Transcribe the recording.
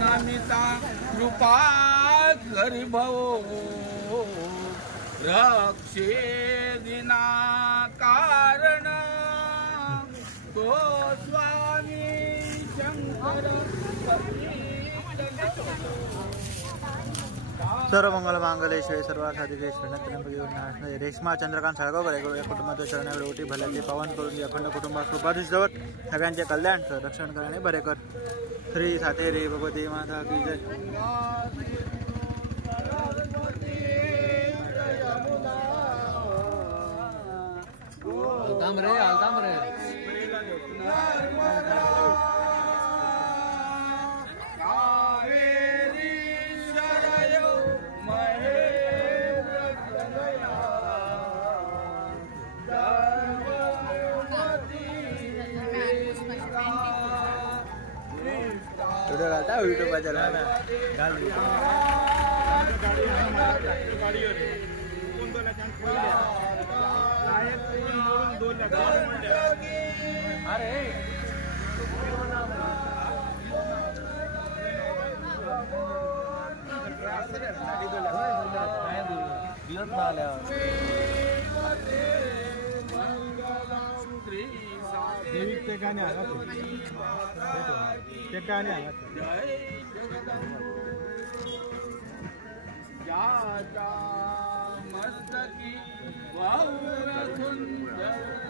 नमिता कृपा करी भवो रक्षे दिना कारण तो स्वामी शंकर सर्व मंगल मांगल्ये शिवे सर्वार्थसाधिके शरण्ये रेश्मा चंद्रकांत साळगावकर या कुटुंबाच्या चरणाकडे ओटी भरल्याचे पावन करून या अखंड कुटुंबात कृपादृष्टीवर सगळ्यांचे कल्याण रक्षण करणे बरे कर। श्री सातेरी भगवती माता की जय। वीडियो डालता है यूट्यूब पर चला डाल देवी ते गाणे ते गाणे मस्तकी वाव सुंदर